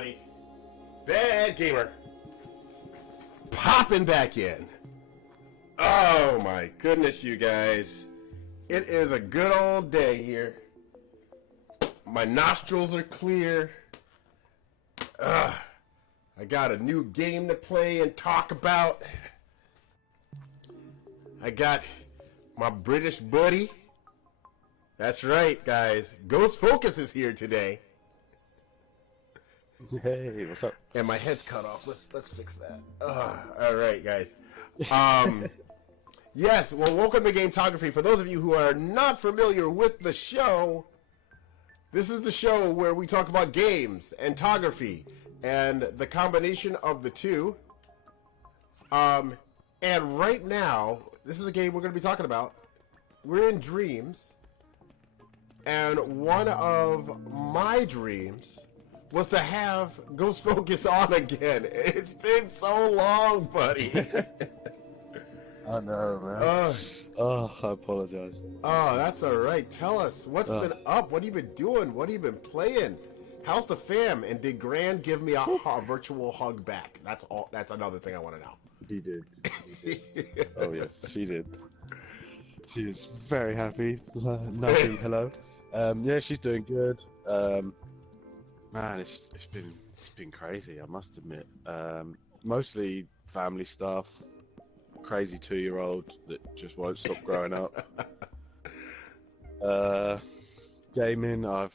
everybody. Bad Gamer. Popping back in. Oh my goodness, you guys. It is a good old day here. My nostrils are clear. I got a new game to play and talk about. I got my British buddy. That's right, guys. Ghost Focus is here today. Hey, what's up? And my head's cut off. Let's fix that. All right, guys. Yes, well, welcome to Gametography. For those of you who are not familiar with the show, this is the show where we talk about games and photography and the combination of the two. And right now, this is a game we're going to be talking about. We're in dreams. And one of my dreams was to have Ghost Focus on again. It's been so long, buddy. I know, man. I apologize. Oh, that's all right. Tell us, what's been up? What have you been doing? What have you been playing? How's the fam? And did Gran give me a virtual hug back? That's all. That's another thing I want to know. She did. Oh, yes, she did. She is very happy. Nothing, hello. Yeah, she's doing good. Man, it's been crazy, I must admit. Mostly family stuff. Crazy 2-year-old that just won't stop growing up. Gaming, God,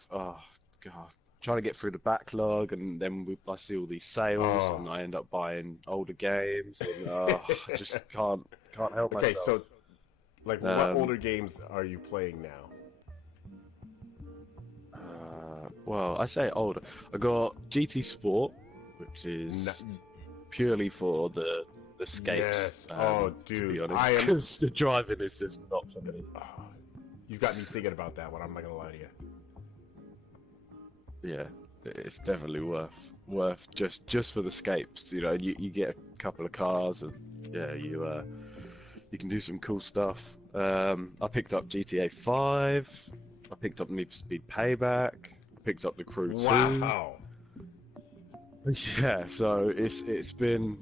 trying to get through the backlog, and then I see all these sales, and I end up buying older games, and I just can't help myself. Okay, so like, what older games are you playing now? Well, I say older. I got GT Sport, which is purely for the escapes. Yes. Oh, dude, to be honest, because the driving is just not for me. You've got me thinking about that one. I'm not gonna lie to you. Yeah, it's definitely worth just for the escapes. You know, you get a couple of cars, and yeah, you can do some cool stuff. I picked up GTA 5. I picked up Need for Speed Payback. Picked up the Crew 2. Wow. Yeah, so it's been,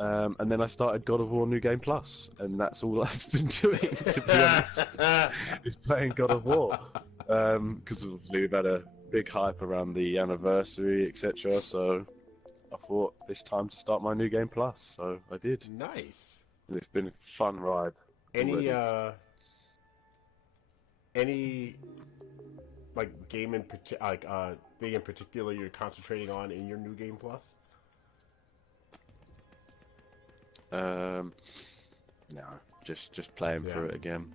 and then I started God of War New Game Plus, and that's all I've been doing, to be honest, is playing God of War, because obviously we've had a big hype around the anniversary, etc. So I thought it's time to start my New Game Plus, so I did. Nice. And it's been a fun ride. Any like game in thing in particular you're concentrating on in your New Game Plus? No, just playing through it again.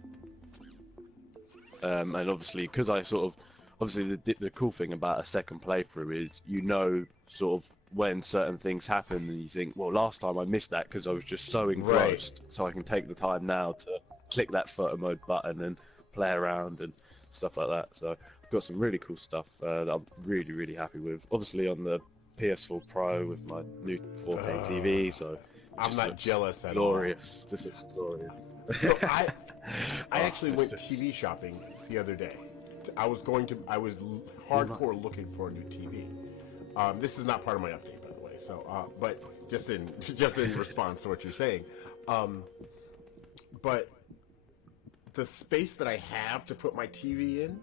And obviously, because the cool thing about a second playthrough is, you know, sort of when certain things happen, and you think, well, last time I missed that because I was just so engrossed. Right. So I can take the time now to click that photo mode button and play around and stuff like that. So I've got some really cool stuff that I'm really, really happy with. Obviously on the PS4 Pro with my new 4K TV, so I'm not jealous at glorious. Just looks glorious. So I actually went TV shopping the other day. I was hardcore looking for a new TV. This is not part of my update, by the way. So, but just in response to what you're saying, but the space that I have to put my TV in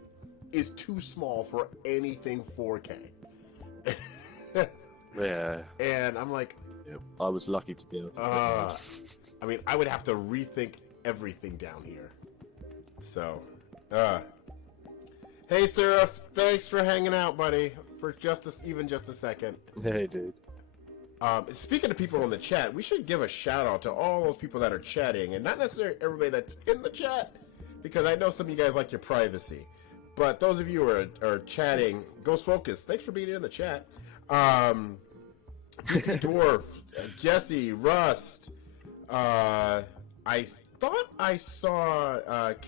is too small for anything 4K. Yeah. And I'm like, yep. I was lucky to be able to. I mean, I would have to rethink everything down here. So, hey, Seraph, thanks for hanging out, buddy, for even just a second. Hey, dude. Speaking of people in the chat, we should give a shout out to all those people that are chatting, and not necessarily everybody that's in the chat, because I know some of you guys like your privacy. But those of you who are chatting, Ghost Focus, thanks for being in the chat. Dwarf, Jesse, Rust. I thought I saw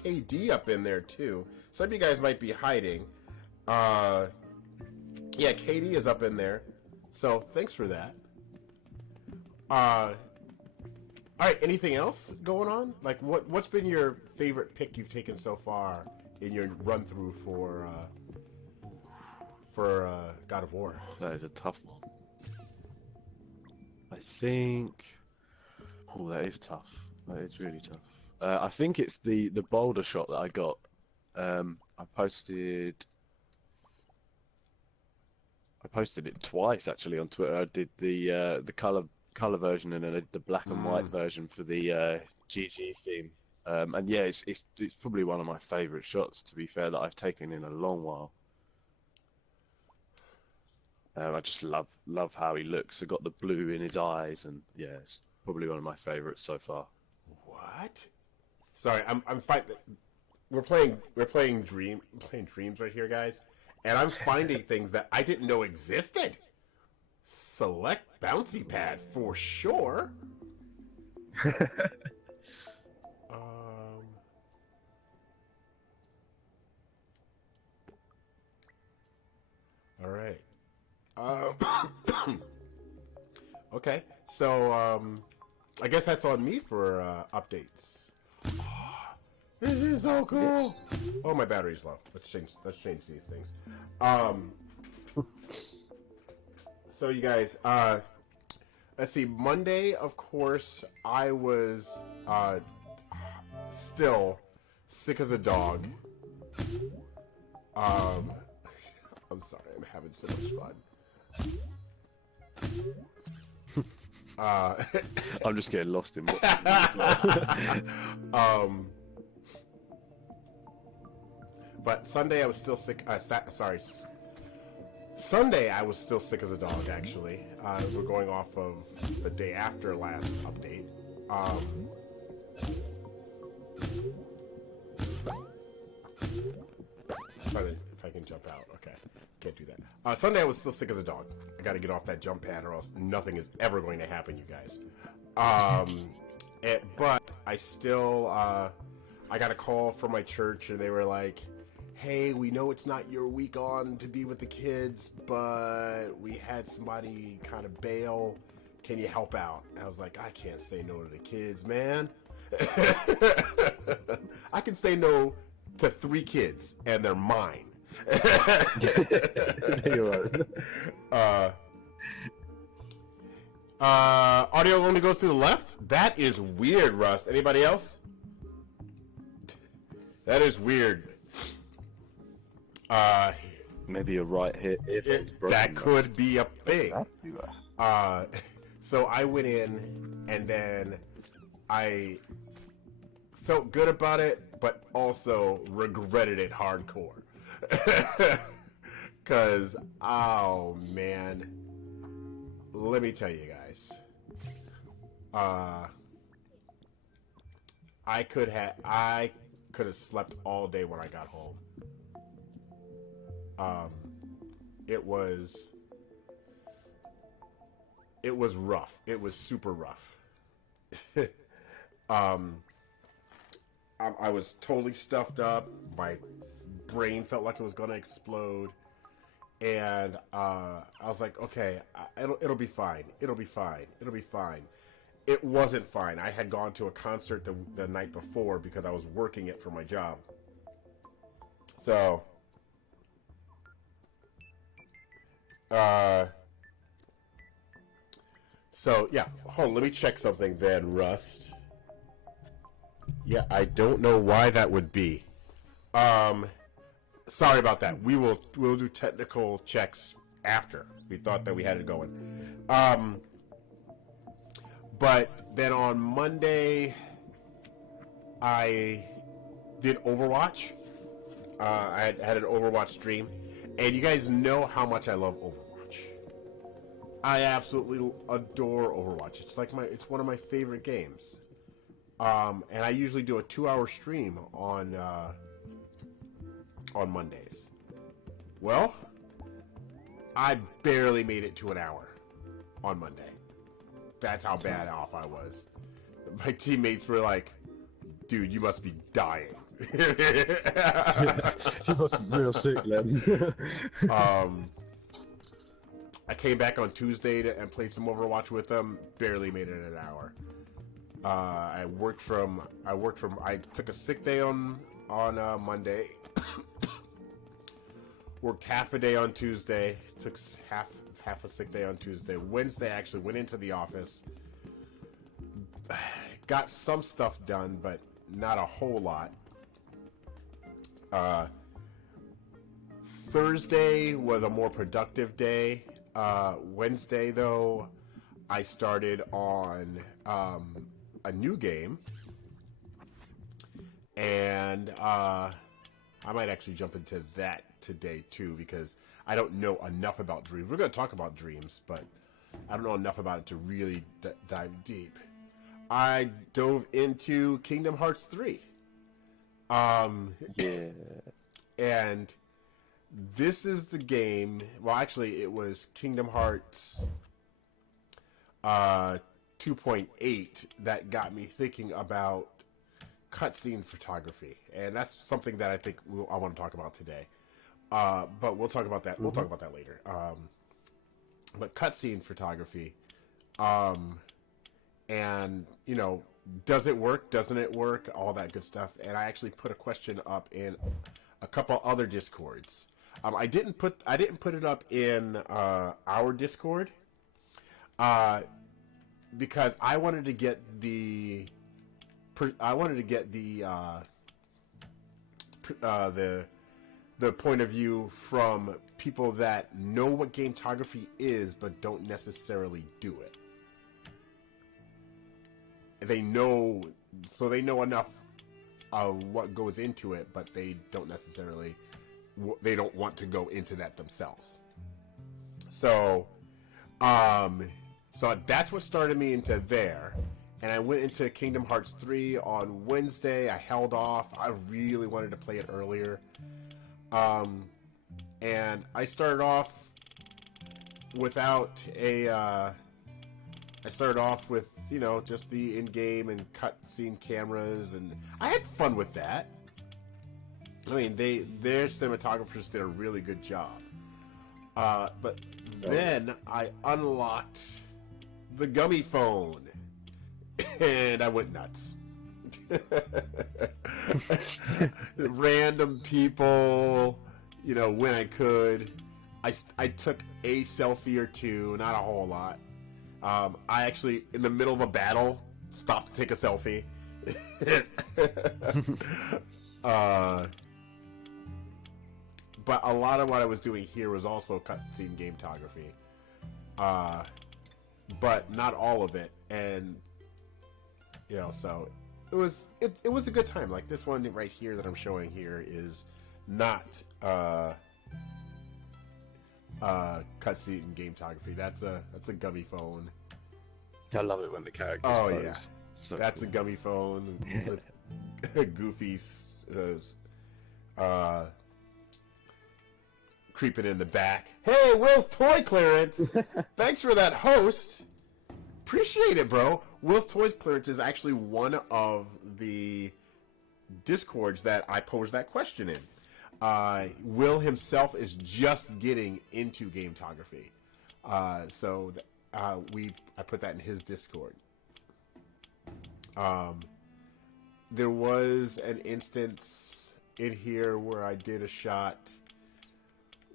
KD up in there too. Some of you guys might be hiding. Yeah, KD is up in there. So thanks for that. All right, anything else going on? Like, what's been your favorite pick you've taken so far in your run through for God of War? That is a tough one. I think. Oh, that is tough. That is really tough. I think it's the boulder shot that I got. I posted it twice actually on Twitter. I did the color version and then I did the black and white version for the GG theme. And yeah, it's probably one of my favorite shots, to be fair, that I've taken in a long while. I just love how he looks. I got the blue in his eyes, and yeah, it's probably one of my favorites so far. What? Sorry, I'm fine. We're playing Dreams right here, guys, and I'm finding things that I didn't know existed. Select bouncy pad for sure. All right. Okay, so I guess that's on me for updates. This is so cool. Oh, my battery's low. Let's change these things. So you guys, let's see. Monday, of course, I was still sick as a dog. I'm sorry, I'm having so much fun. I'm just getting lost in what. But Sunday I was still sick. Sunday I was still sick as a dog. Actually, we're going off of the day after last update. If I can jump out, okay. Can't do that. Sunday I was still sick as a dog. I got to get off that jump pad, or else nothing is ever going to happen, you guys. But I still, I got a call from my church, and they were like, "Hey, we know it's not your week on to be with the kids, but we had somebody kind of bail. Can you help out?" And I was like, "I can't say no to the kids, man." I can say no to 3 kids, and they're mine. Audio only goes to the left? That is weird, Rust. Anybody else? That is weird. Maybe a right hit. That could be a thing. So I went in, and then I felt good about it, but also regretted it hardcore. Because, oh man, let me tell you guys, I could have slept all day when I got home. It was rough. It was super rough. I was totally stuffed up. My brain felt like it was going to explode. And I was like, okay, it'll be fine. It'll be fine. It'll be fine. It wasn't fine. I had gone to a concert the night before because I was working it for my job. So, yeah. Hold on, let me check something then, Rust. Yeah, I don't know why that would be. Sorry about that. We'll do technical checks after. We thought that we had it going. But then on Monday, I did Overwatch. I had an Overwatch stream. And you guys know how much I love Overwatch. I absolutely adore Overwatch. It's one of my favorite games. And I usually do a 2-hour stream on Mondays. Well, I barely made it to an hour on Monday. That's how bad off I was. My teammates were like, "Dude, you must be dying." You must be real sick, then. I came back on Tuesday and played some Overwatch with them. Barely made it an hour. I took a sick day on Monday. Worked half a day on Tuesday. Took half a sick day on Tuesday. Wednesday, I actually went into the office. Got some stuff done, but not a whole lot. Thursday was a more productive day. Wednesday, though, I started on a new game. And I might actually jump into that today, too, because I don't know enough about Dreams. We're going to talk about Dreams, but I don't know enough about it to really dive deep. I dove into Kingdom Hearts 3. Yeah. And this is the game. Well, actually, it was Kingdom Hearts 2.8 that got me thinking about cutscene photography, and that's something that I think I want to talk about today. But we'll talk about that. We'll talk about that later. But cutscene photography, and does it work? Doesn't it work? All that good stuff. And I actually put a question up in a couple other Discords. I didn't put it up in our Discord because I wanted to get the point of view from people that know what gametography is but don't necessarily do it. They know enough of what goes into it, but they don't want to go into that themselves. So that's what started me into there. And I went into Kingdom Hearts 3 on Wednesday. I held off. I really wanted to play it earlier. And I started off without I started off with, just the in-game and cutscene cameras, and I had fun with that. I mean, their cinematographers did a really good job. But then I unlocked the gummy phone. And I went nuts. Random people, when I could. I took a selfie or two, not a whole lot. I actually, in the middle of a battle, stopped to take a selfie. But a lot of what I was doing here was also cutscene gametography. But not all of it. And so it was a good time. Like this one right here that I'm showing here is not cutscene and gametography. That's a gummy phone. I love it when the characters Oh pose. yeah, So that's cool. a gummy phone with Goofy creeping in the back. Hey, Will's toy clearance. Thanks for that host. Appreciate it, bro. Will's Toys Clearance is actually one of the Discords that I posed that question in. Will himself is just getting into gametography. So I put that in his Discord. There was an instance in here where I did a shot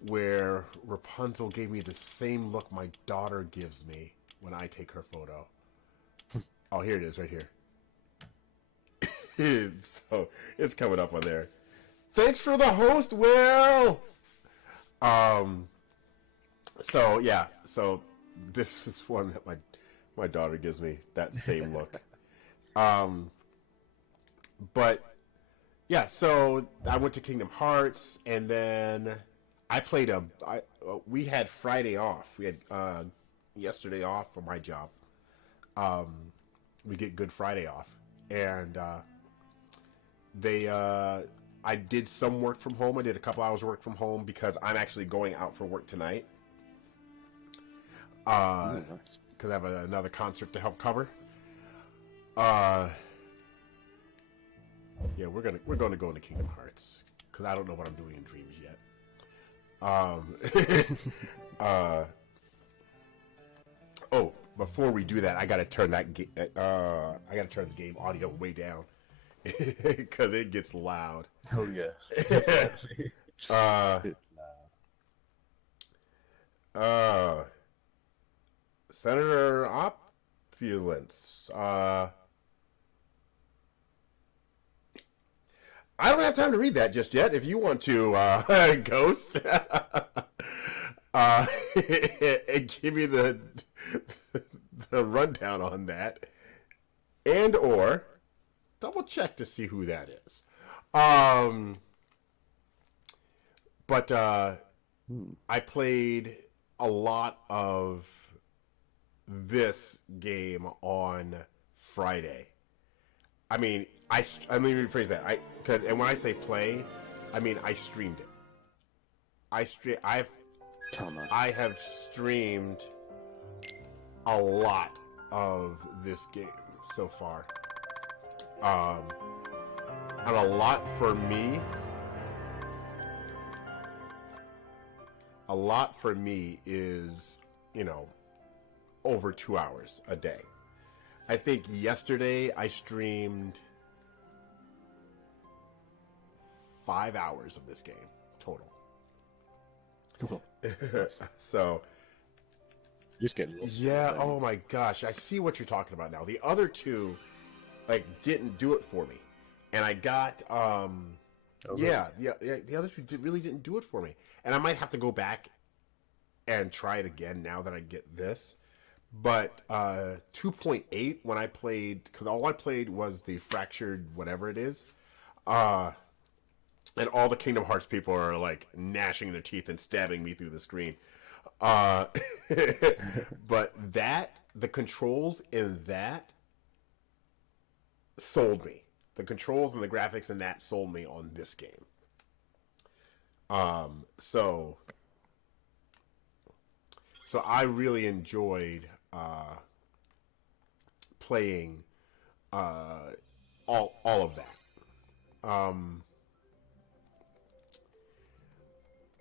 where Rapunzel gave me the same look my daughter gives me when I take her photo. Oh, here it is, right here. So it's coming up on there. Thanks for the host, Will. So yeah, so this is one that my daughter gives me that same look. But yeah, so I went to Kingdom Hearts, and then I played we had Friday off. We had yesterday off for my job. We get Good Friday off, and I did some work from home. I did a couple hours work from home because I'm actually going out for work tonight. Because I have another concert to help cover. Yeah, we're gonna go into Kingdom Hearts because I don't know what I'm doing in Dreams yet. Oh, before we do that, I gotta turn the game audio way down because it gets loud. Oh yeah. Uh, Senator Opulence. I don't have time to read that just yet. If you want to, Ghost, and give me the rundown on that, and or double check to see who that is. But I played a lot of this game on Friday. I mean, let me rephrase that. And when I say play, I mean I streamed it. I have streamed a lot of this game so far. And a lot for me. A lot for me is, over 2 hours a day. I think yesterday I streamed 5 hours of this game total. Cool. So, just getting lost. Yeah. Oh my gosh, I see what you're talking about now. The other two, didn't do it for me, and I got the other two really didn't do it for me, and I might have to go back and try it again now that I get this. But 2.8 when I played, because all I played was the fractured whatever it is, and all the Kingdom Hearts people are gnashing their teeth and stabbing me through the screen. But the controls in that sold me. The controls and the graphics in that sold me on this game. So I really enjoyed playing all of that.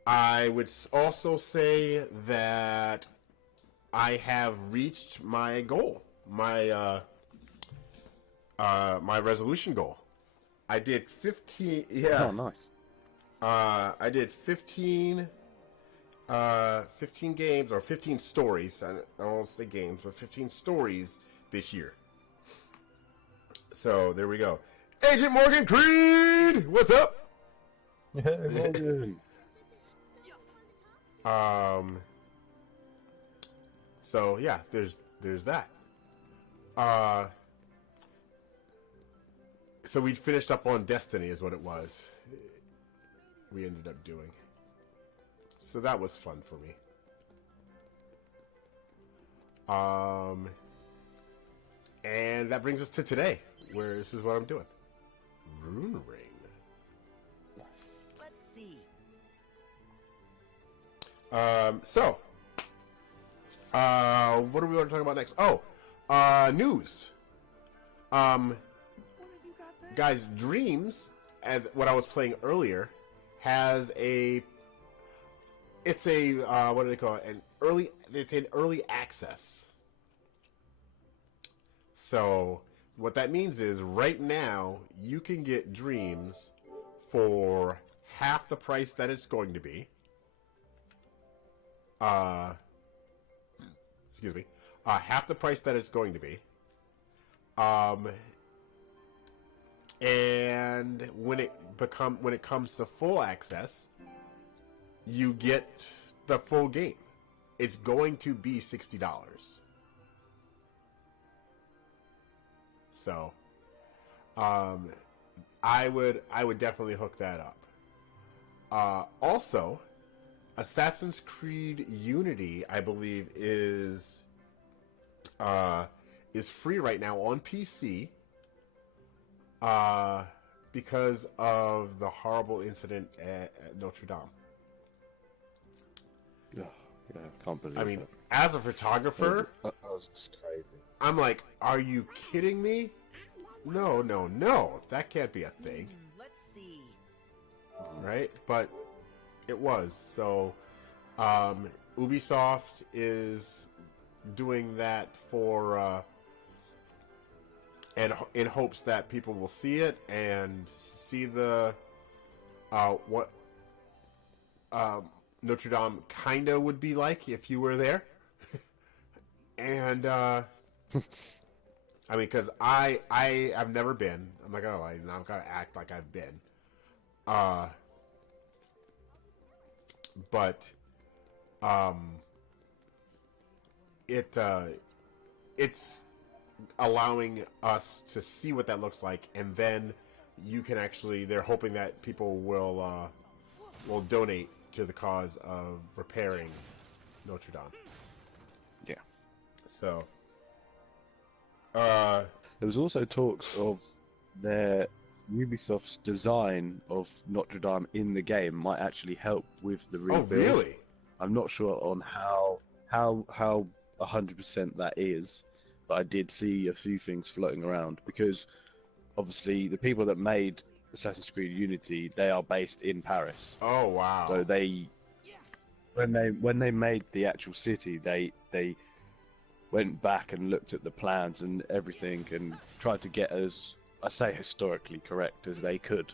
I would also say that I have reached my goal, my resolution goal. I did 15. Yeah. Oh, nice. I did 15 games or 15 stories. I don't want to say games, but 15 stories this year. So there we go. Agent Morgan Creed, what's up? Hey, Morgan. So yeah, there's that. So we finished up on Destiny is what it was. We ended up doing. So that was fun for me. And that brings us to today, where this is what I'm doing. Rune Ring. Let's see. What are we going to talk about next? Oh, news. What have you got there? Guys, Dreams, as what I was playing earlier, has it's a what do they call it? It's an early access. So what that means is right now you can get Dreams for half the price that it's going to be. Excuse me. Half the price that it's going to be. And when it comes to full access, you get the full game. It's going to be $60. So, I would definitely hook that up. Also, Assassin's Creed Unity, I believe, is free right now on PC. Because of the horrible incident at Notre Dame. Yeah, can't believe it. I mean, as a photographer, That was just crazy. I'm like, are you kidding me? No, that can't be a thing. Let's see. Right? But it was. So, Ubisoft is doing that for, and in hopes that people will see it and see the, Notre Dame kinda would be like if you were there. And I mean, because I have never been. I'm not gonna lie. And I'm gonna act like I've been. But it's allowing us to see what that looks like, and then you can actually. They're hoping that people will donate to the cause of repairing Notre Dame. Yeah. So, there was also talks of their Ubisoft's design of Notre Dame in the game might actually help with the rebuild. oh really? I'm not sure on how 100% that is, but I did see a few things floating around because obviously the people that made Assassin's Creed Unity, they are based in Paris. Oh wow! So when they made the actual city, they went back and looked at the plans and everything and tried to get as, I say, historically correct as they could.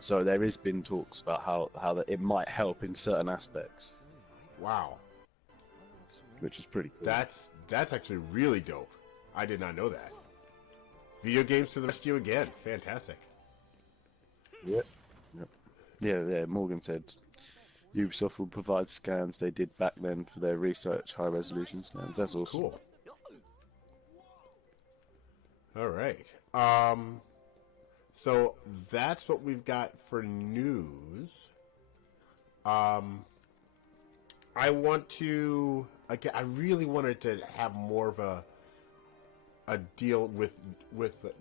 So there has been talks about how that it might help in certain aspects, Wow, which is pretty cool. that's actually really dope. I did not know that. Video games to the rescue again. Fantastic. Yep. Yeah. Morgan said Ubisoft will provide scans they did back then for their research high resolution scans. That's awesome. Cool. All right. So that's what we've got for news. I want to again. I really wanted to have more of a deal with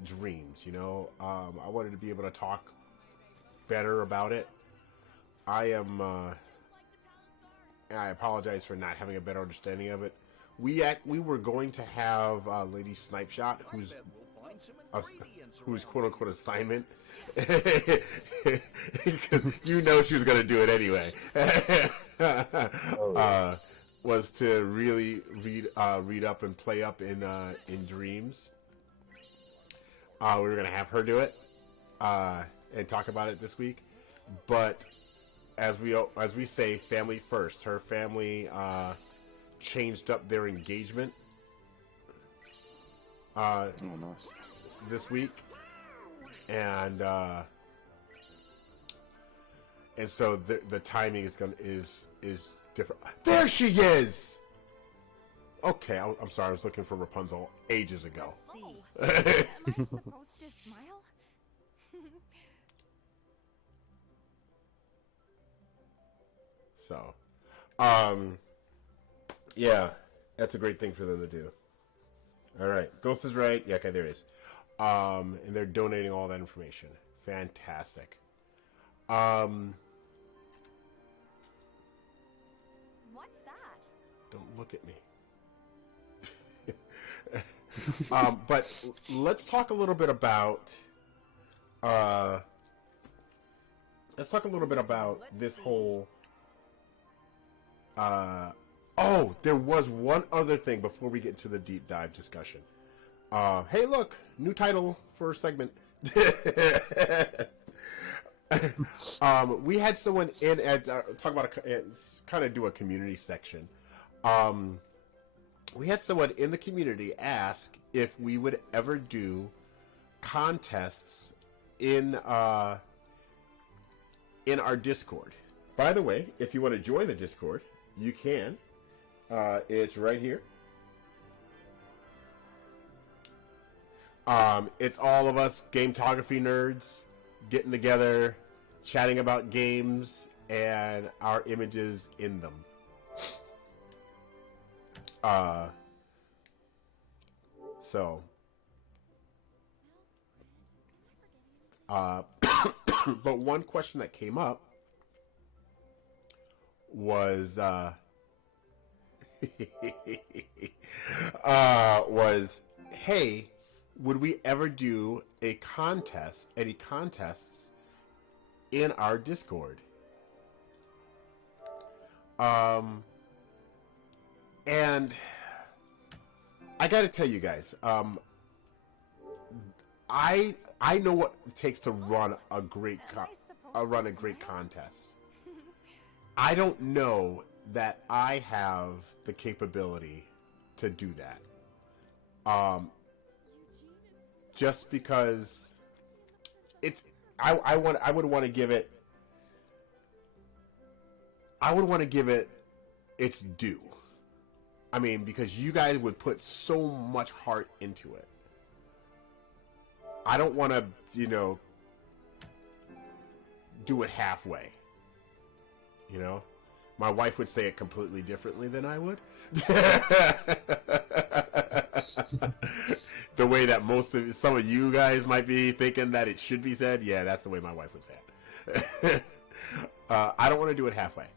dreams. You know, I wanted to be able to talk better about it. I am. And I apologize for not having a better understanding of it. We were going to have Lady Snipeshot, who's quote unquote assignment. You know she was going to do it anyway. Was to really read up and play up in dreams. We were going to have her do it and talk about it this week, but as we say, family first. Her family changed up their engagement Nice. this week, and so the timing is different. There she is. Okay, I'm sorry. I was looking for Rapunzel ages ago. Let's see. Am I supposed to smile? So, yeah, that's a great thing for them to do. All right, Ghost is right. Yeah, okay, there it is. And they're donating all that information. Fantastic. What's that? Don't look at me. But let's talk a little bit about. Let's talk a little bit about this whole. Oh, there was one other thing before we get into the deep dive discussion. Hey, look, new title for a segment. We had someone in at talk about kind of do a community section. We had someone in the community ask if we would ever do contests in our Discord. By the way, if you want to join the Discord, you can. It's right here. It's all of us Gametography nerds getting together, chatting about games and our images in them. But one question that came up was hey, would we ever do a contest, any contests in our Discord? And I got to tell you guys, I know what it takes to run a great contest. I don't know that I have the capability to do that. Just because I would want to give it its due. I mean, because you guys would put so much heart into it. I don't want to, do it halfway. My wife would say it completely differently than I would. The way that some of you guys might be thinking that it should be said, yeah, that's the way my wife would say it. I don't want to do it halfway.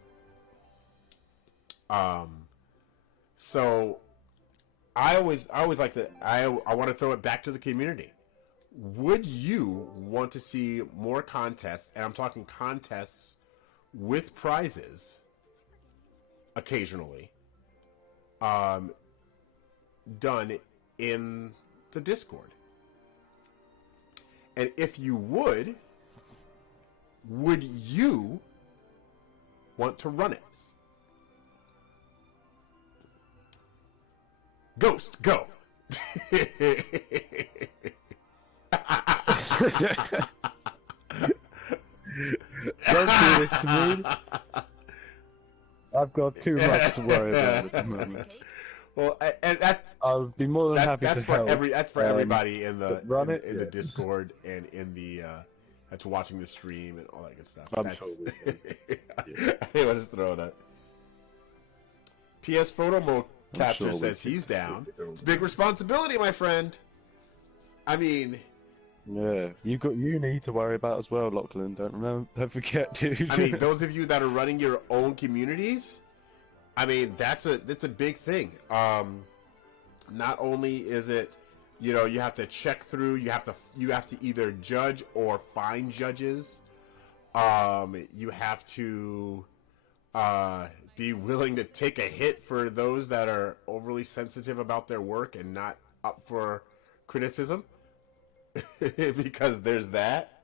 So I always like to. I want to throw it back to the community. Would you want to see more contests? And I'm talking contests with prizes occasionally done in the Discord. And if you would you want to run it? Ghost, go. Don't do this to me. I've got too much to worry about at the moment. Well, and that I would be more than happy to help. That's for everybody in the the Discord and in the that's watching the stream and all that good stuff. I'm sure we will. Yeah. I didn't want to just throw that. PS Photo Mo Capture says he's down. It's a big responsibility, my friend. I mean, yeah, you've got uni to worry about as well, Lachlan. Don't forget, dude. I mean, those of you that are running your own communities, I mean, that's a big thing. Not only is it, you have to check through, you have to either judge or find judges. You have to be willing to take a hit for those that are overly sensitive about their work and not up for criticism. Because there's that.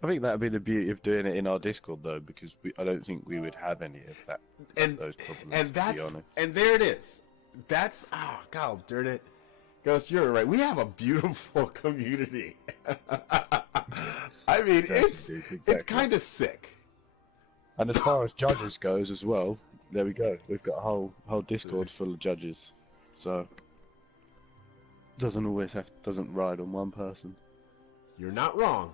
I think that'd be the beauty of doing it in our Discord, though, because I don't think we would have any of that. Those problems, to be honest. And there it is. That's God darn it, Ghost, you're right. We have a beautiful community. I mean, Exactly. it's kind of sick. And as far as judges goes as well, there we go. We've got a whole Discord full of judges, so doesn't ride on one person. You're not wrong.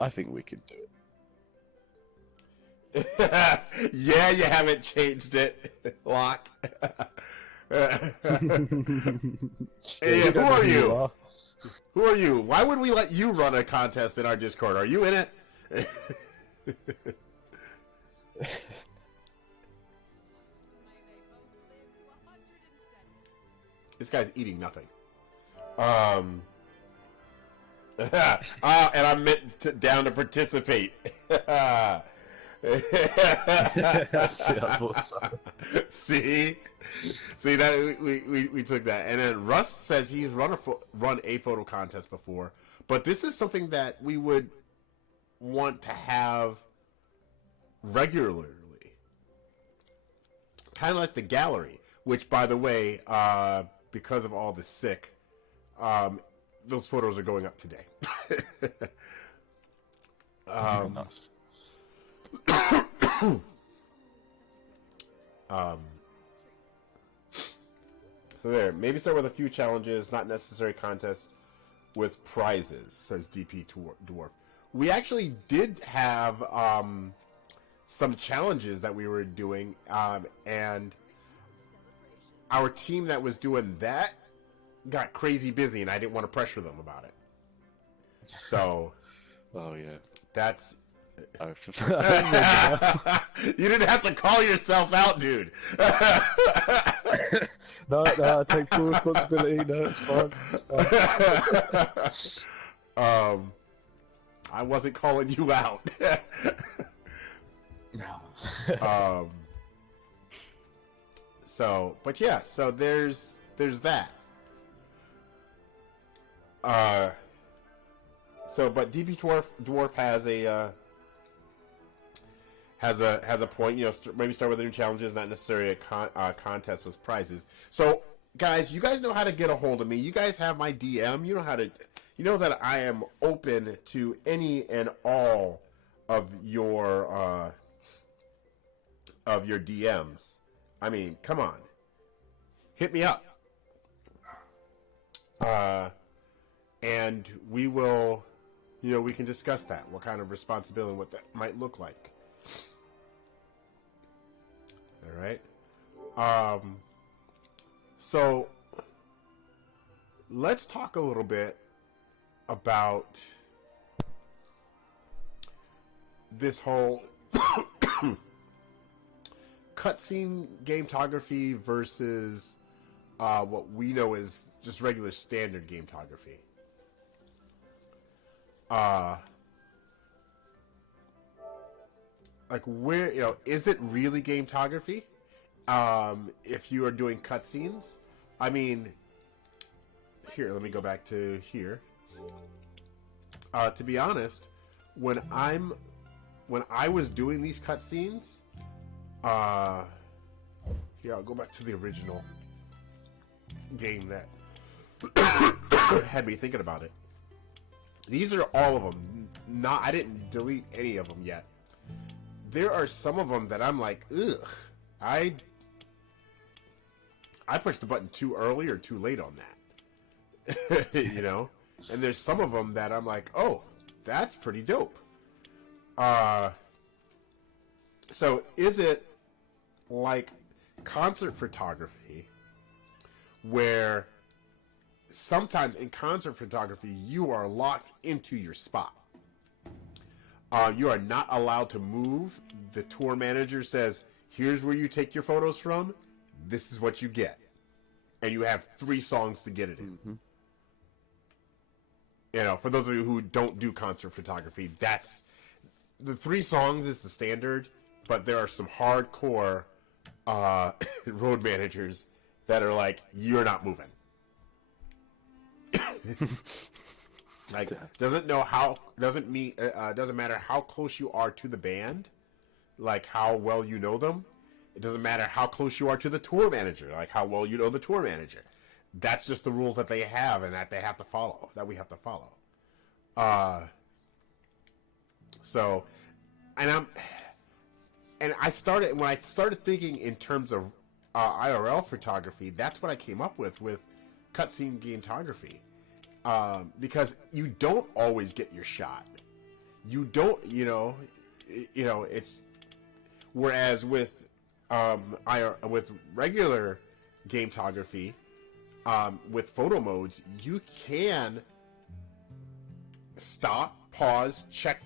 I think we could do it. Yeah, you haven't changed it, Locke. Hey, who are you? Who are you? Why would we let you run a contest in our Discord? Are you in it? This guy's eating nothing. And I'm down to participate. See that we took that, and then Russ says he's run a photo contest before, but this is something that we would want to have regularly, kind of like the gallery. Which, by the way, because of all the sick, those photos are going up today. Nice. So there, maybe start with a few challenges, not necessary contests with prizes, says DP Dwarf. We actually did have some challenges that we were doing, and our team that was doing that got crazy busy, and I didn't want to pressure them about it. So, Oh yeah. that's... I You didn't have to call yourself out, dude. No, I take full responsibility. No, it's fine. It's fine. I wasn't calling you out. So, but yeah, so there's that. So, but DB Dwarf has a has a point. You know, maybe start with the new challenges, not necessarily a contest with prizes. So, guys, you guys know how to get a hold of me. You guys have my DM. You know how to. You know that I am open to any and all of your DMs. I mean, come on, hit me up. And we will, you know, we can discuss that. What kind of responsibility, what that might look like. All right. So let's talk a little bit about this whole cutscene gametography versus what we know is just regular standard gametography. Like, where, you know, is it really gametography? If you are doing cutscenes, I mean, here, let me go back to here. To be honest, when I was doing these cutscenes, here, I'll go back to the original game that had me thinking about it. These are all of them. I didn't delete any of them yet. There are some of them that I'm like, ugh, I pushed the button too early or too late on that. You know? And there's some of them that I'm like, oh, that's pretty dope. So is it like concert photography, where sometimes in concert photography you are locked into your spot? You are not allowed to move. The tour manager says, here's where you take your photos from. This is what you get. And you have 3 songs to get it in. Mm-hmm. You know, for those of you who don't do concert photography, that's the 3 songs is the standard, but there are some hardcore road managers that are like, you're not moving. Like, doesn't matter how close you are to the band, like how well you know them. It doesn't matter how close you are to the tour manager, like how well you know the tour manager. That's just the rules that they have and that they have to follow, that we have to follow. So, and when I started thinking in terms of IRL photography, that's what I came up with cutscene gametography. Because you don't always get your shot. You don't, it's, whereas with with regular gametography, with photo modes, you can stop, pause, check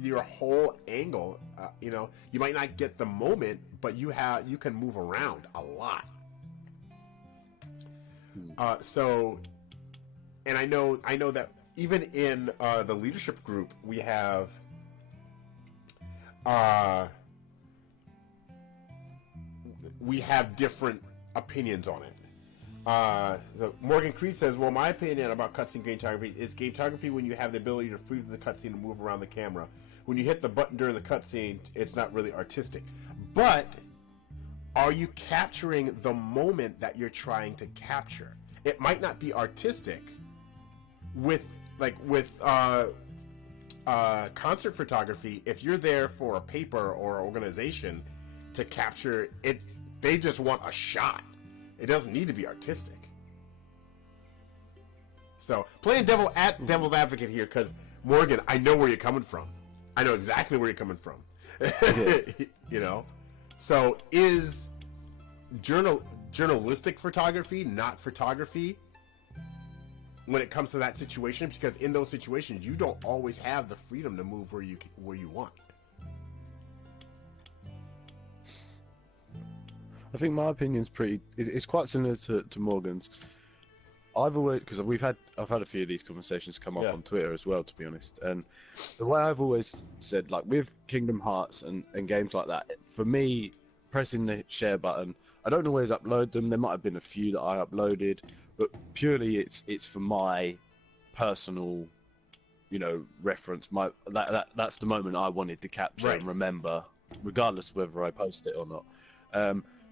your whole angle. You might not get the moment, but you can move around a lot. And I know that even in the leadership group, we have different opinions on it. So Morgan Creed says, well, my opinion about cutscene gametography is gametography when you have the ability to freeze the cutscene and move around the camera. When you hit the button during the cutscene, it's not really artistic. But are you capturing the moment that you're trying to capture? It might not be artistic with concert photography. If you're there for a paper or organization to capture it, they just want a shot. It doesn't need to be artistic. So playing devil's advocate here, because Morgan, I know where you're coming from. I know exactly where you're coming from. So is journalistic photography not photography when it comes to that situation? Because in those situations, you don't always have the freedom to move where you want. I think my opinion's it's quite similar to Morgan's. I've always, because I've had a few of these conversations come up on Twitter as well, to be honest. And the way I've always said, like with Kingdom Hearts and games like that, for me, pressing the share button, I don't always upload them. There might have been a few that I uploaded, but purely it's for my personal, reference that's the moment I wanted to capture Right. and remember, regardless of whether I post it or not.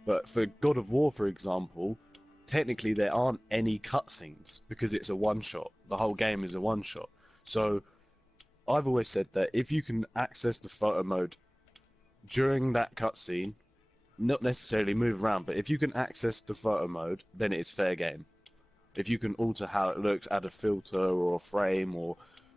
But for God of War, for example, technically there aren't any cutscenes because it's a one-shot. The whole game is a one-shot. So I've always said that if you can access the photo mode during that cutscene, not necessarily move around, but if you can access the photo mode, then it's fair game. If you can alter how it looks, add a filter or a frame, or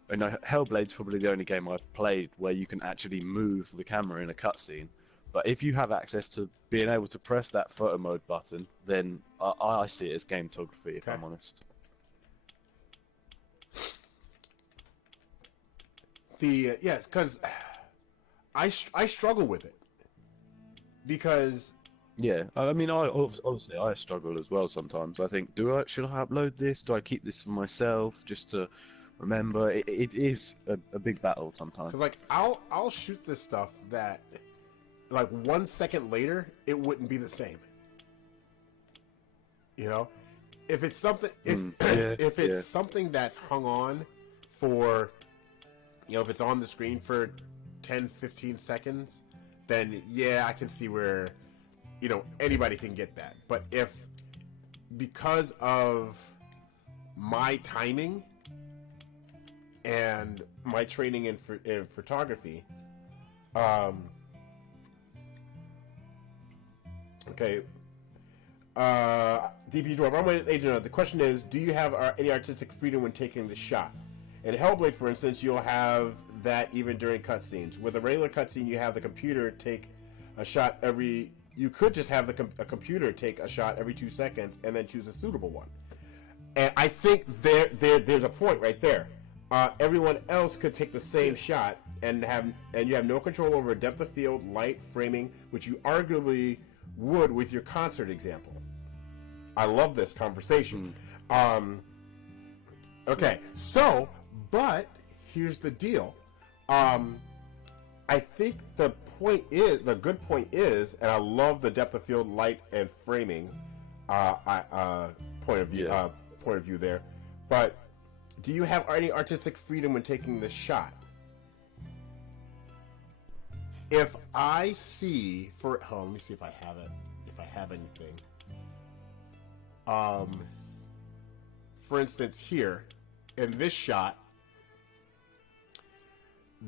Hellblade's probably the only game I've played where you can actually move the camera in a cutscene. But if you have access to being able to press that photo mode button, then I see it as gametography, if I'm honest. Yes, because I struggle with it because Yeah, I mean, obviously I struggle as well sometimes. I think, should I upload this? Do I keep this for myself just to remember? It is a big battle sometimes. because like I'll shoot this stuff that like 1 second later it wouldn't be the same. If it's something if it's something that's hung on for if it's on the screen for 10-15 seconds, then yeah, I can see where anybody can get that. But if because of my timing and my training in photography, okay, DP Dwarf, I'm with Agent. The question is, do you have any artistic freedom when taking the shot? In Hellblade, for instance, you'll have that even during cutscenes. With a regular cutscene, you have the computer take a shot every. You could just have a computer take a shot every 2 seconds and then choose a suitable one. And I think there's a point right there. Everyone else could take the same shot and you have no control over depth of field, light, framing, which you arguably would with your concert example. I love this conversation. Okay, so, but here's the deal. I think the good point is, and I love the depth of field, light, and framing point of view there. But do you have any artistic freedom when taking the shot? If I see let me see if I have it. If I have anything. For instance, here in this shot,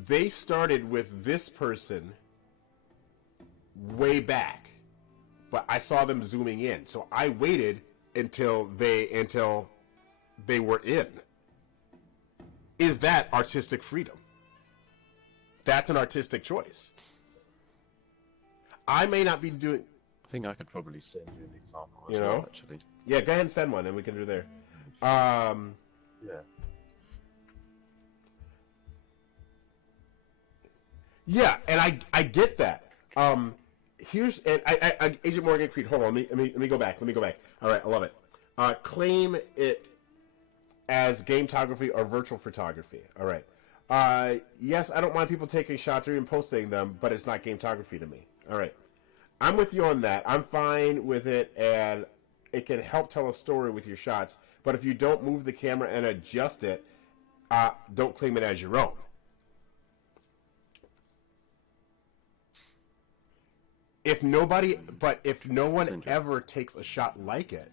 they started with this person way back, but I saw them zooming in, so I waited until they were in. Is that artistic freedom? That's an artistic choice. I may not be doing. I think I could probably send you an example as well, actually. Yeah, go ahead and send one, and we can do there. Yeah. Yeah, and I get that. Here's Agent Morgan Creed. Hold on, let me go back. All right, I love it. Claim it as gametography or virtual photography. All right. Yes, I don't mind people taking shots or even posting them, but it's not gametography to me. All right. I'm with you on that. I'm fine with it, and it can help tell a story with your shots. But if you don't move the camera and adjust it, don't claim it as your own. If no one ever takes a shot like it,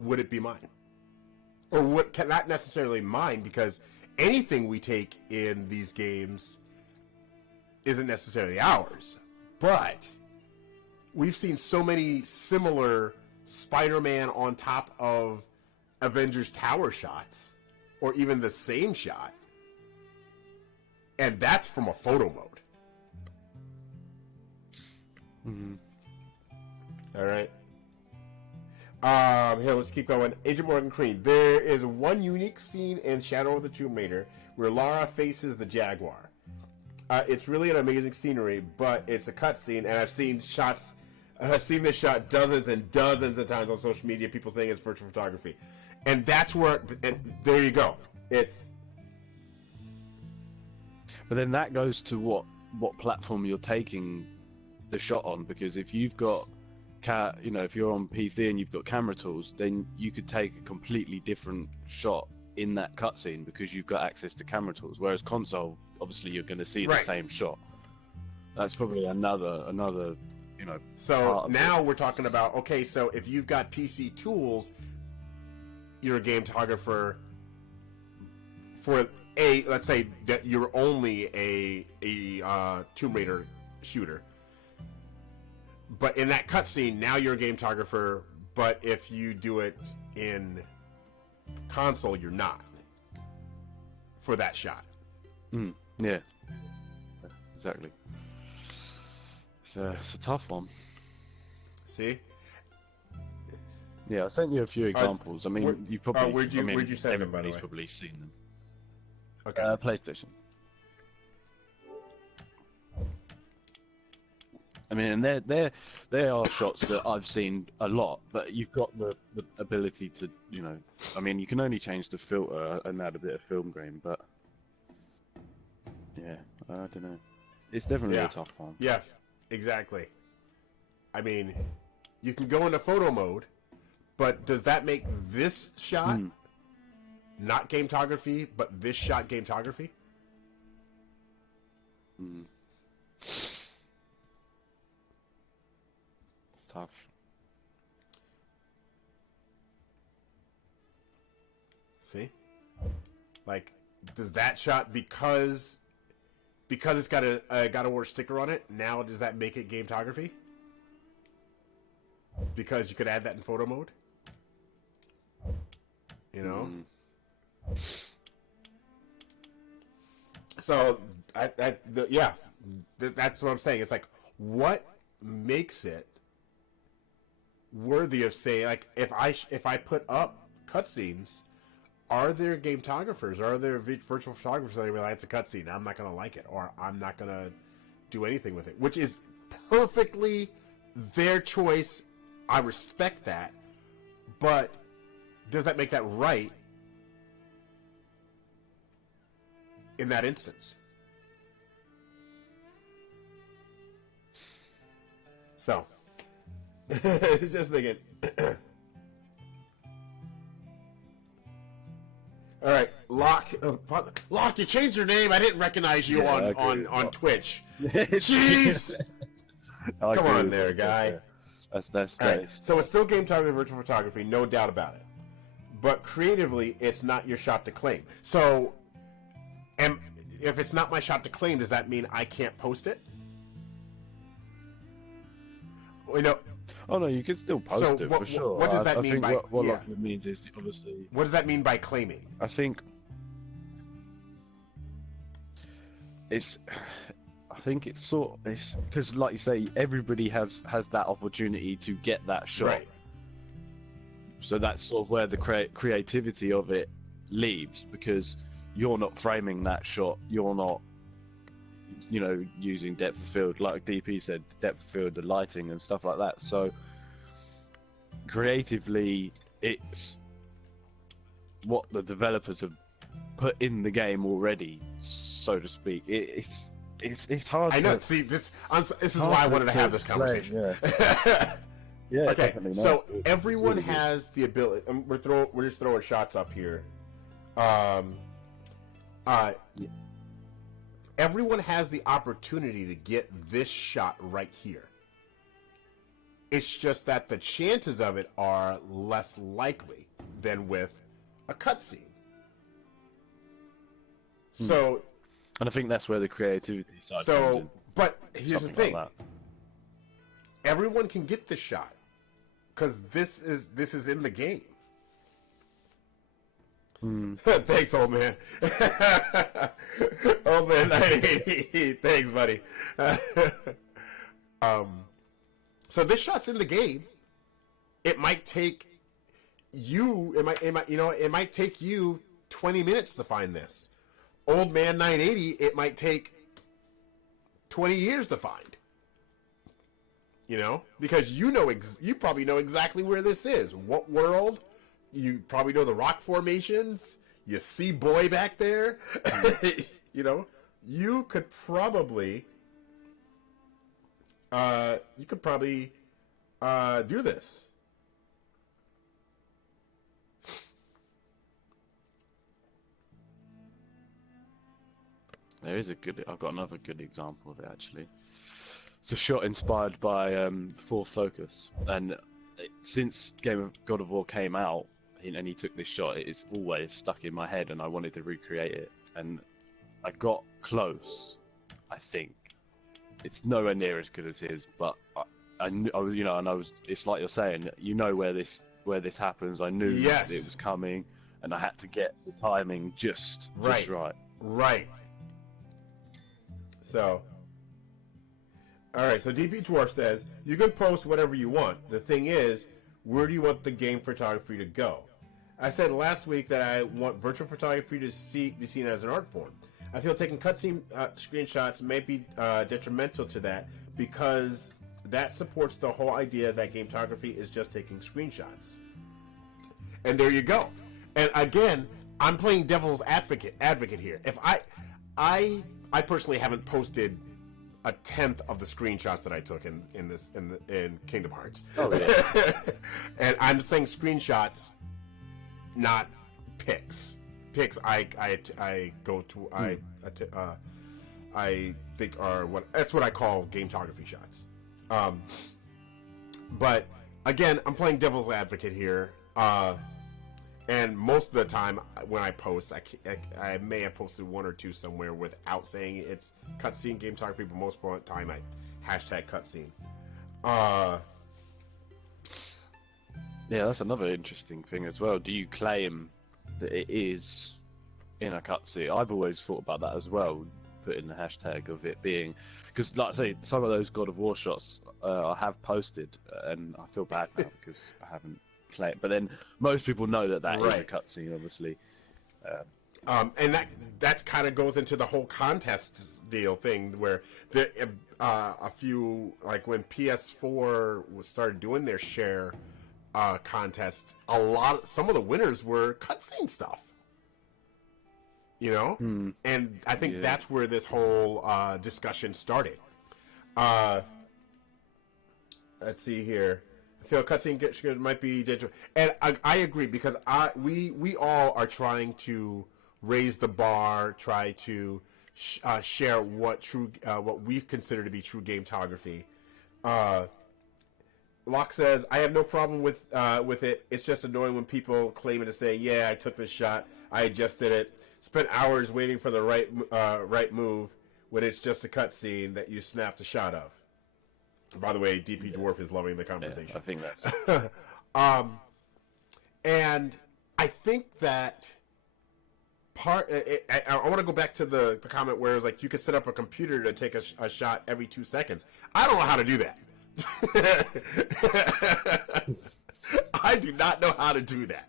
would it be mine? Or not necessarily mine, because anything we take in these games isn't necessarily ours. But we've seen so many similar Spider-Man on top of Avengers Tower shots, or even the same shot, and that's from a photo mode. All right. Here, let's keep going. Agent Morgan Creed. There is one unique scene in Shadow of the Tomb Raider where Lara faces the Jaguar. It's really an amazing scenery, but it's a cutscene, and I've seen this shot dozens and dozens of times on social media. People saying it's virtual photography, and that's where. And there you go. It's. But then that goes to what platform you're taking the shot on, because if you've got if you're on PC and you've got camera tools, then you could take a completely different shot in that cutscene because you've got access to camera tools. Whereas console, obviously, you're going to see the Right. same shot. That's probably another you know. So part of now it. we're talking about, okay, so if you've got PC tools, you're a gametographer for let's say that you're only a Tomb Raider shooter. But in that cutscene, now you're a gametographer, but if you do it in console, you're not for that shot. Yeah, exactly. It's a tough one. See? Yeah, I sent you a few examples. I mean, where- you probably. where'd you- I mean, where'd you send them, by the everybody's way? probably seen them. Okay. PlayStation. I mean, and there are shots that I've seen a lot, but you've got the ability to, you know, I mean, you can only change the filter and add a bit of film grain, but yeah, I don't know. It's definitely Yeah. a tough one. Yes, exactly. I mean, you can go into photo mode, but does that make this shot not gametography, but this shot gametography? It's tough. See? Like, does that shot, because it's got a God of War sticker on it, now does that make it gametography? Because you could add that in photo mode? You know? So, that's what I'm saying. It's like, what makes it worthy of saying, like, if I put up cutscenes, are there gametographers, are there virtual photographers that are like, it's a cutscene, I'm not going to like it, or I'm not going to do anything with it, which is perfectly their choice. I respect that, but does that make that right in that instance? So, just thinking. All right, Locke, you changed your name. I didn't recognize you Yeah, I agree on with that. Twitch. Jeez, I come agree on with there, what you guy. said there. That's All right, nice. so it's still game time and virtual photography, no doubt about it. But creatively, it's not your shot to claim. So, if it's not my shot to claim, does that mean I can't post it? You know, Oh no, you can still post So it what- for sure. what does that I mean think by- what yeah. Lockwood means is obviously. what does that mean by claiming? I think it's. I think it's sort. It's because, like you say, everybody has that opportunity to get that shot. Right. So that's sort of where the creativity of it leaves, because you're not framing that shot. You're not, you know, using depth of field, like DP said, depth of field, the lighting and stuff like that. So creatively, it's what the developers have put in the game already, so to speak. It's hard. I know. To, See, this is hard why I wanted to have this explain, conversation. Yeah. Yeah, Okay, definitely. No, so it's everyone really good. has the ability. We're just throwing shots up here. Everyone has the opportunity to get this shot right here. It's just that the chances of it are less likely than with a cutscene. So, And I think that's where the creativity side comes in. but here's the Something thing: like everyone can get this shot because this is in the game. Thanks, old man. Old man, 980. Thanks, buddy. So this shot's in the game. It might take you. It might take you 20 minutes to find this. Old man 980. It might take 20 years to find. You know, because you probably know exactly where this is. What world? You probably know the rock formations. You see boy back there. You know, you could probably do this. There is a good. I've got another good example of it actually. It's a shot inspired by Fourth Focus, and since Game of God of War came out, and he took this shot, it's always stuck in my head, and I wanted to recreate it, and I got close. I think it's nowhere near as good as his, but I knew, you know, and I was. It's like you're saying, you know where this happens. I knew Yes. it was coming, and I had to get the timing just right. Right. So, all right. So DP Dwarf says you can post whatever you want. The thing is, where do you want the game photography to go? I said last week that I want virtual photography to be seen as an art form. I feel taking cutscene screenshots may be detrimental to that because that supports the whole idea that gametography is just taking screenshots. And there you go. And again, I'm playing devil's advocate here. If I personally haven't posted a tenth of the screenshots that I took in Kingdom Hearts. Oh yeah. And I'm saying screenshots, not pics. Pics I think are that's what I call gametography shots. But again, I'm playing devil's advocate here. And most of the time when I post, I may have posted one or two somewhere without saying it's cutscene gametography, but most of the time I hashtag cutscene. Yeah, that's another interesting thing as well. Do you claim that it is in a cutscene? I've always thought about that as well, putting the hashtag of it being... Because, like I say, some of those God of War shots I have posted, and I feel bad now because I haven't claimed. But then most people know that is a cutscene, obviously. And that's kind of goes into the whole contest deal thing where a few, like when PS4 started doing their share contest, some of the winners were cutscene stuff, you know. And I think that's where this whole discussion started. Let's see here. I feel cutscene might be digital, and I agree because we all are trying to raise the bar, try to share what we consider to be true gametography. Locke says, I have no problem with it. It's just annoying when people claim to say, yeah, I took this shot, I adjusted it, spent hours waiting for the right move when it's just a cutscene that you snapped a shot of. By the way, DP Dwarf is loving the conversation. Yeah, I think that's... and I think that I want to go back to the comment where it was like you could set up a computer to take a shot every 2 seconds. I don't know how to do that. I do not know how to do that.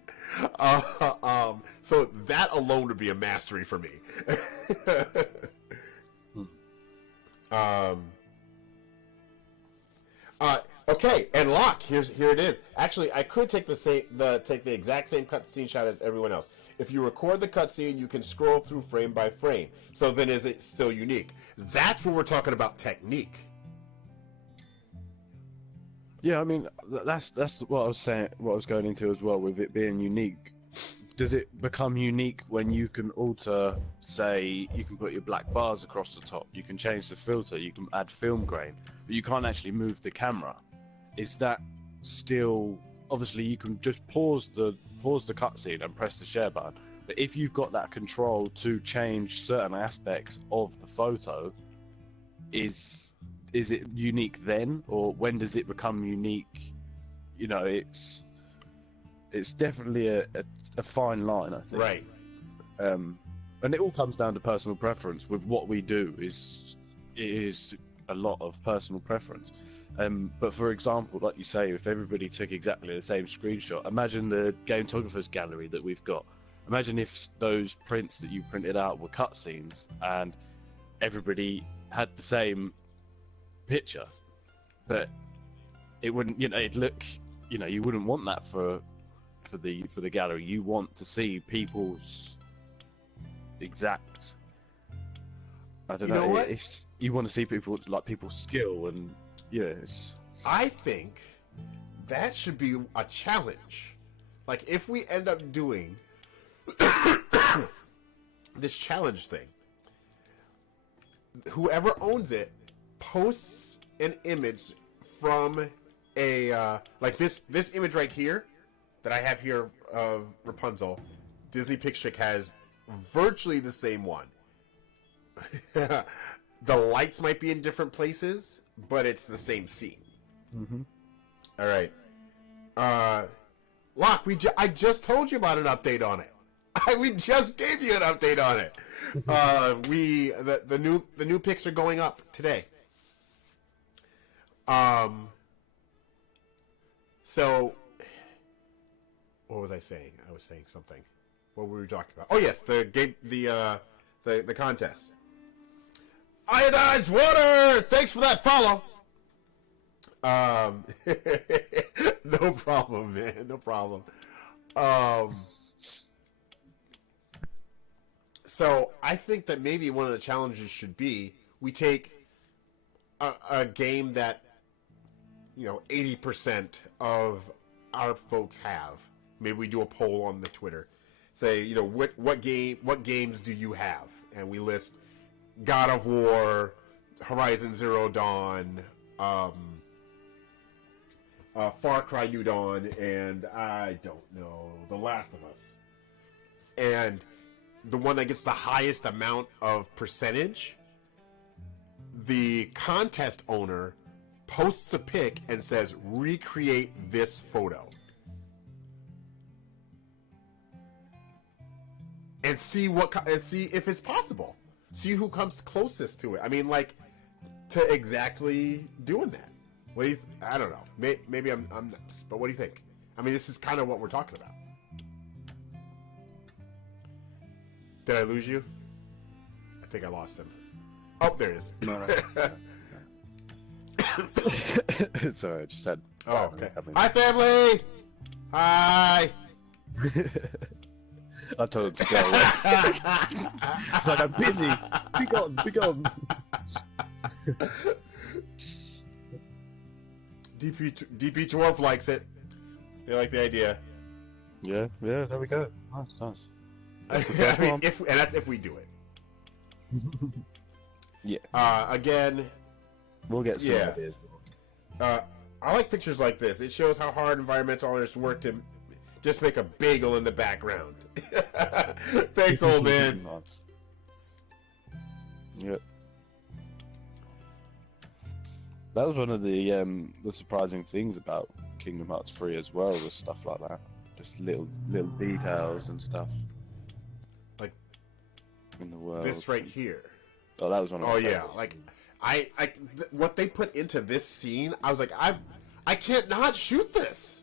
So that alone would be a mastery for me. Okay, and Locke, here it is. Actually, I could take the exact same cutscene shot as everyone else. If you record the cutscene, you can scroll through frame by frame. So then, is it still unique? That's where we're talking about technique. Yeah, I mean that's what I was saying. What I was going into as well with it being unique. Does it become unique when you can alter? Say you can put your black bars across the top. You can change the filter. You can add film grain, but you can't actually move the camera. Is that still? Obviously, you can just pause the cutscene and press the share button. But if you've got that control to change certain aspects of the photo, is it unique then, or when does it become unique? You know, it's definitely a fine line, I think. Right. And it all comes down to personal preference. With what we do, it is a lot of personal preference. But for example, like you say, if everybody took exactly the same screenshot, imagine the Gametographer's gallery that we've got. Imagine if those prints that you printed out were cutscenes and everybody had the same picture, but it wouldn't, it'd look, you wouldn't want that for the gallery. You want to see people's exact, I don't know, it's you want to see people's skill, and yes, I think that should be a challenge. Like if we end up doing this challenge thing, whoever owns it posts an image from a like this image right here that I have here of Rapunzel. Disney Picture has virtually the same one. The lights might be in different places, but it's the same scene. Mm-hmm. All right. Locke, I just told you about an update on it. We just gave you an update on it. The new pics are going up today. So what was I saying? I was saying something. What were we talking about? Oh yes, the game, the contest. Iodized water. Thanks for that follow. No problem, man. No problem. So I think that maybe one of the challenges should be we take a game that 80% of our folks have. Maybe we do a poll on the Twitter. Say, what games do you have? And we list God of War, Horizon Zero Dawn, Far Cry New Dawn, and I don't know, The Last of Us. And the one that gets the highest amount of percentage, the contest owner posts a pic and says, recreate this photo. And see if it's possible. See who comes closest to it. I mean, like, to exactly doing that. What do you? I don't know. Maybe I'm nuts. But what do you think? I mean, this is kind of what we're talking about. Did I lose you? I think I lost him. Oh, there it is. No. Sorry, I just said. Oh, okay. Hi, family. Hi. I told him to go away. It's like, I'm busy. Be gone, be gone. DP Dwarf likes it. They like the idea. Yeah, there we go. Nice. I mean, that's if we do it. Yeah. Again, we'll get some ideas. I like pictures like this. It shows how hard environmental artists work to just make a bagel in the background. Thanks, old man. Yep. That was one of the surprising things about Kingdom Hearts 3 as well, was stuff like that. Just little details and stuff. Like in the world. This right here. Oh, that was one of my favorites. Like what they put into this scene, I was like, I can't not shoot this.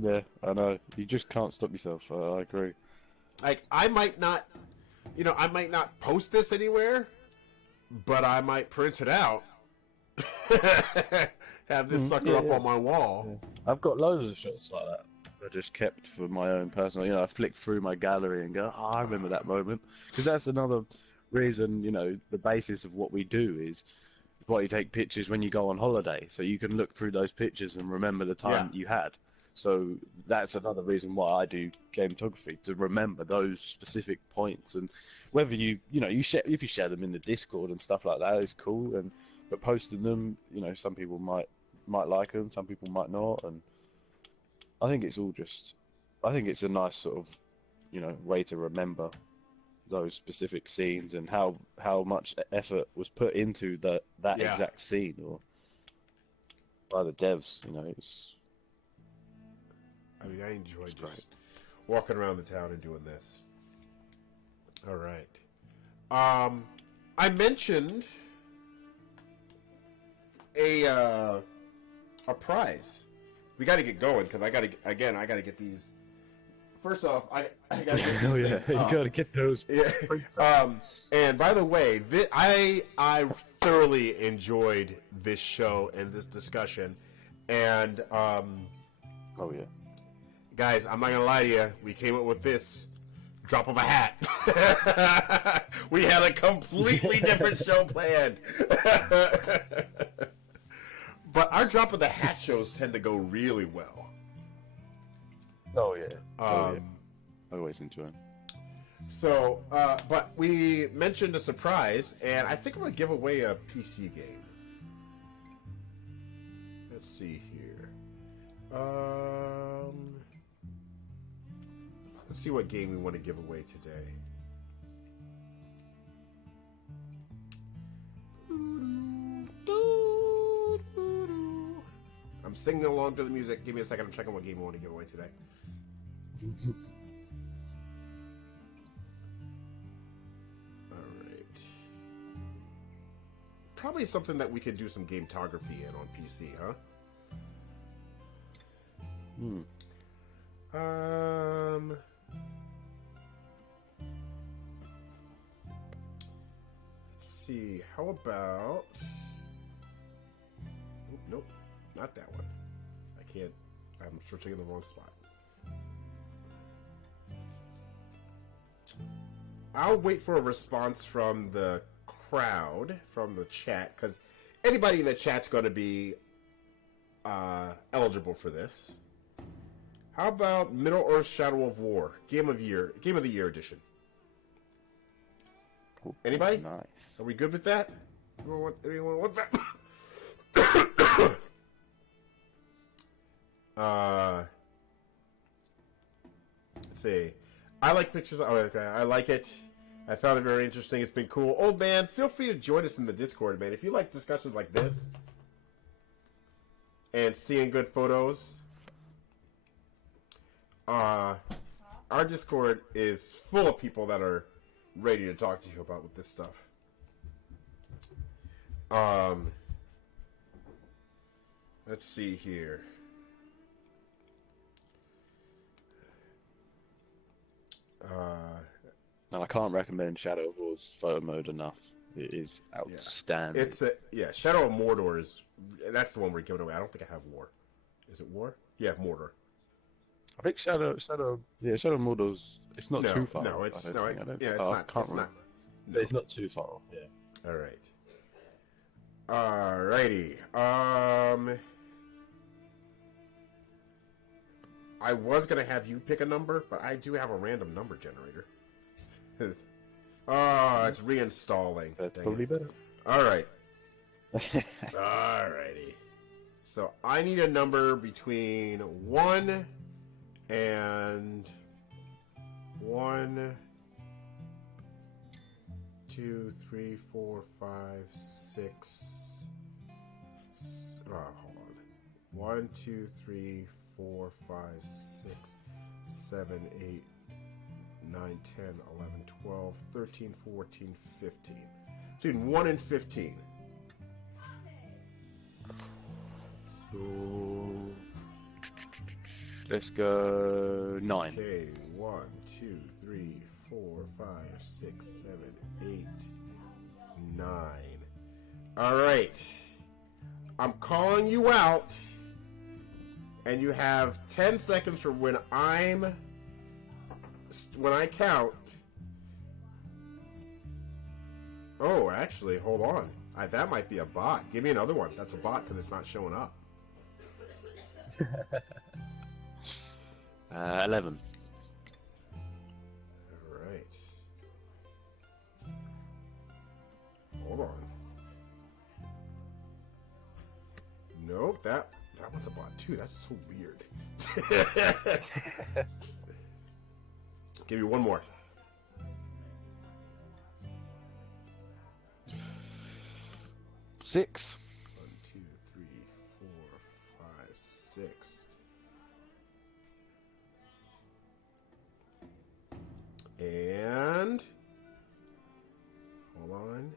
Yeah, I know. You just can't stop yourself. I agree. Like, I might not post this anywhere, but I might print it out. Have this sucker up on my wall. Yeah. I've got loads of shots like that. I just kept for my own personal. I flick through my gallery and go, oh, I remember that moment. Because that's another reason, the basis of what we do is why you take pictures when you go on holiday. So you can look through those pictures and remember the time you had. So that's another reason why I do gametography, to remember those specific points. And whether you share, if you share them in the Discord and stuff like that, is cool. But posting them, some people might like them, some people might not. And I think it's a nice sort of, way to remember those specific scenes and how much effort was put into that exact scene, or by the devs. It's. I mean, I enjoy just walking around the town and doing this. All right. I mentioned a prize. We got to get going because I got to get these. First off, I got to get these. Oh yeah, you got to get those. Yeah. And by the way, I thoroughly enjoyed this show and this discussion, and oh yeah. Guys, I'm not gonna lie to you. We came up with this drop of a hat. We had a completely different show planned. But our drop of the hat shows tend to go really well. Oh yeah. I always enjoy them. So, but we mentioned a surprise, and I think I'm going to give away a PC game. Let's see here. Let's see what game we want to give away today. I'm singing along to the music. Give me a second. I'm checking what game I want to give away today. Alright. Probably something that we could do some gametography in on PC, huh? Let's see. How about... Oop, nope. Not that one. I can't... I'm searching in the wrong spot. I'll wait for a response from the crowd, from the chat, because anybody in the chat's going to be eligible for this. How about Middle-earth: Shadow of War, Game of the Year edition? Anybody? Nice. Are we good with that? Anyone want that? Let's see. I like pictures. Oh, okay. I like it. I found it very interesting. It's been cool. Old man, feel free to join us in the Discord, man. If you like discussions like this and seeing good photos, our Discord is full of people that are ready to talk to you about with this stuff. Let's see here. No, I can't recommend Shadow of War's photo mode enough. It is outstanding. It's Shadow of Mordor is that's the one we're giving away. I don't think I have War. Is it War? Yeah, Mordor. I think Shadow of Mordor's. It's not too far. No, off, it's I no, don't think. it's not. It's not. No. It's not too far off. Yeah. All right. Alrighty. I was gonna have you pick a number, but I do have a random number generator. Oh, it's reinstalling. That's Dang probably it. better. All right. Alrighty. So I need a number between 1 and 1, 2, 3, 4, 5, 6. Hold on. 1, 2, 3, 4, 5, 6, 7, 8, 9, 10, 11, 12, 13, 14, 15. Between 1 and 15. Ooh. Let's go 9. Okay, 1, 2, 3, 4, 5, 6, 7, 8, 9. All right. I'm calling you out, and you have 10 seconds from when I count. Oh, actually, hold on. That might be a bot. Give me another one. That's a bot because it's not showing up. 11. All right. Hold on. Nope, that one's a bot too. That's so weird. Give me one more. 6. 1, 2, 3, 4, 5, 6. And hold on.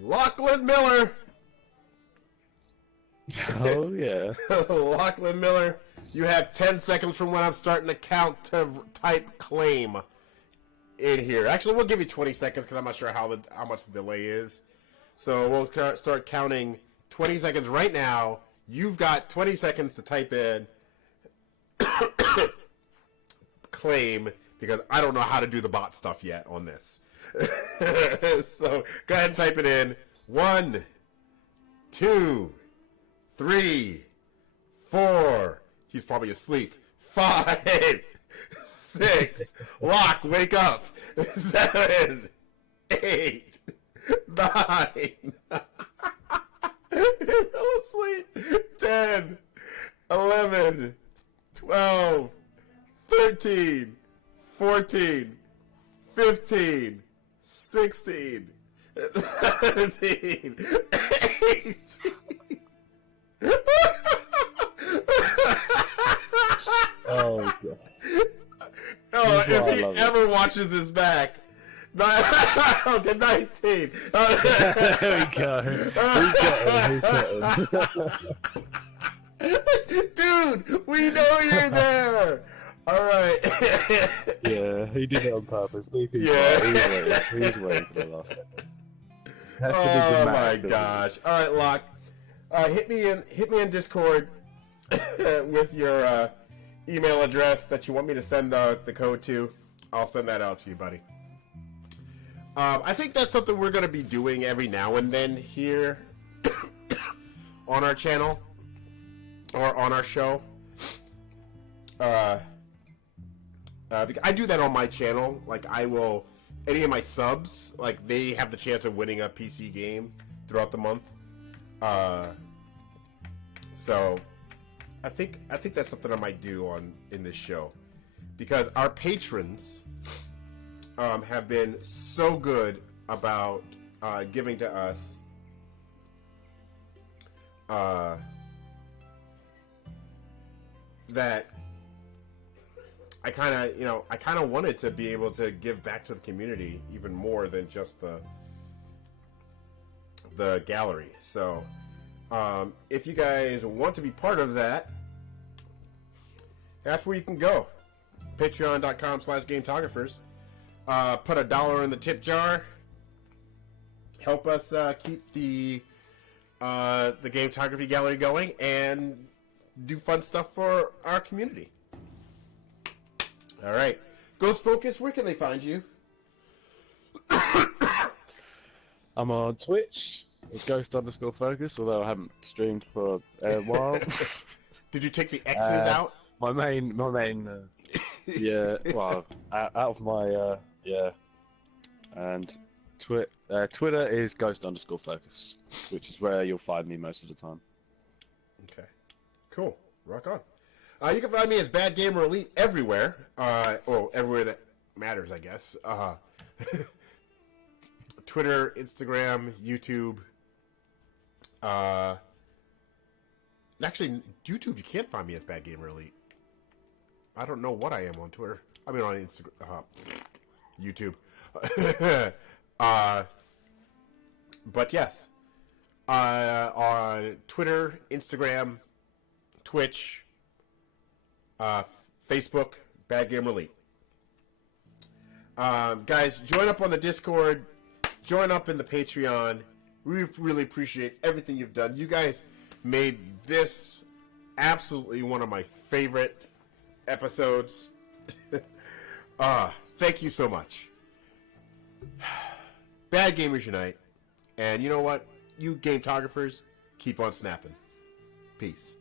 Lachlan Miller. Oh yeah. Lachlan Miller, you have 10 seconds from when I'm starting to count to type claim in here. Actually, we'll give you 20 seconds because I'm not sure how much the delay is. So we'll start counting 20 seconds right now. You've got 20 seconds to type in claim because I don't know how to do the bot stuff yet on this. So go ahead and type it in. 1, 2, 3, 4. He's probably asleep. 5, 6. Locke, wake up. 7, 8, 9. He fell asleep. 10, 11, 12, 13, 14, 15, 16, 17, 18. Oh god. Oh, That's why I if he love it. ever watches this back. Okay, 19. There we go. We got him. Dude, we know you're there. All right. Yeah, he did it on purpose. Yeah. He was waiting for the last second. Has to be Oh my dramatic, doesn't it? gosh! All right, Locke, hit me in Discord with your email address that you want me to send the code to. I'll send that out to you, buddy. I think that's something we're going to be doing every now and then here on our channel or on our show. Because I do that on my channel. Like, I will, any of my subs, like, they have the chance of winning a PC game throughout the month. So I think that's something I might do in this show, because our patrons have been so good about giving to us that I kind of wanted to be able to give back to the community even more than just the gallery. So if you guys want to be part of that, that's where you can go. Patreon.com/Gametographers. Put $1 in the tip jar. Help us keep the Gametography gallery going and do fun stuff for our community. All right, Ghost Focus, where can they find you? I'm on Twitch, Ghost_Focus, although I haven't streamed for a while. Did you take the X's out? My main, yeah. Well, out of my, yeah. And Twitter is Ghost_Focus, which is where you'll find me most of the time. Okay, cool. Rock on. You can find me as Bad Gamer Elite everywhere. Well, everywhere that matters, I guess. Twitter, Instagram, YouTube. Actually, YouTube, you can't find me as Bad Gamer Elite. I don't know what I am on Twitter. I mean, on Instagram, YouTube. But yes, on Twitter, Instagram, Twitch, Facebook, Bad Gamer Elite. Guys, join up on the Discord. Join up in the Patreon. We really appreciate everything you've done. You guys made this absolutely one of my favorite episodes. Thank you so much. Bad Gamers Unite. And you know what? You Gametographers, keep on snapping. Peace.